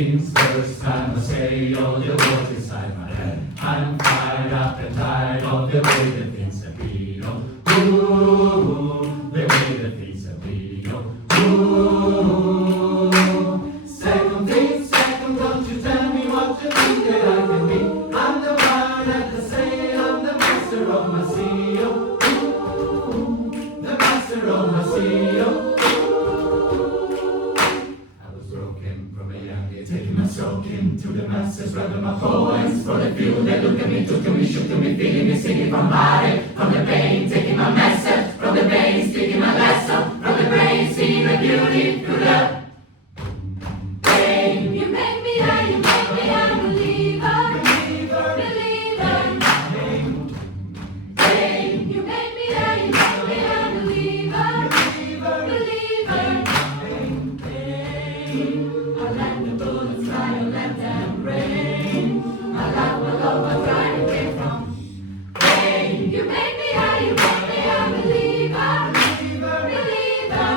Everything's first time I say all the words inside my head. I'm fired up and tired of the way that things have been. Ooh, the way that things have been. Ooh, second thing, second, don't you tell me what you think that I can be. I'm the one that I say, I'm the master of my CEO. Ooh, the master of my CEO. Taking my stroke into the masses, writing my poems for the few. They look at me, took to me, shook to me, feeling me, singing from body, from the pain, taking my message, from the brain, speaking my lesson, from the brain, seeing the beauty through the pain. You make me high, you make me a believer, believer. Pain. You make me high, you make me a believer, believer. I'll let the bullets fly, I'll let them rain. My life will overdrive away from pain. You make me high, you make me a believer, believer.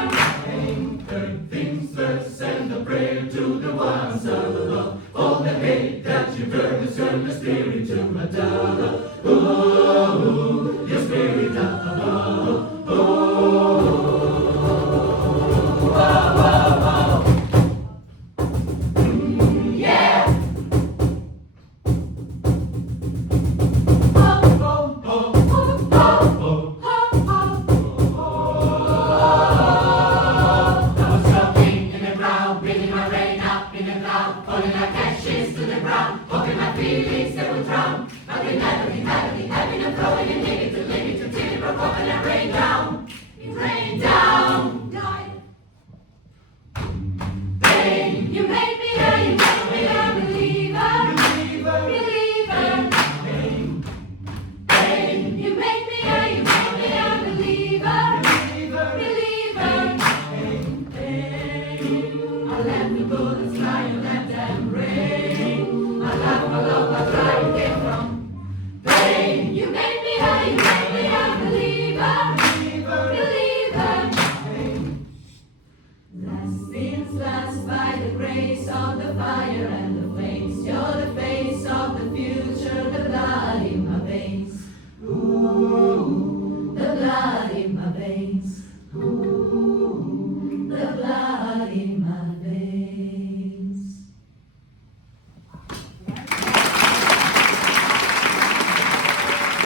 Third things first, send a prayer to the ones above. All the hate that you've heard is turn the spirit to a dove. Ooh, your spirit up above. Pulling like ashes to the ground, hoping my feelings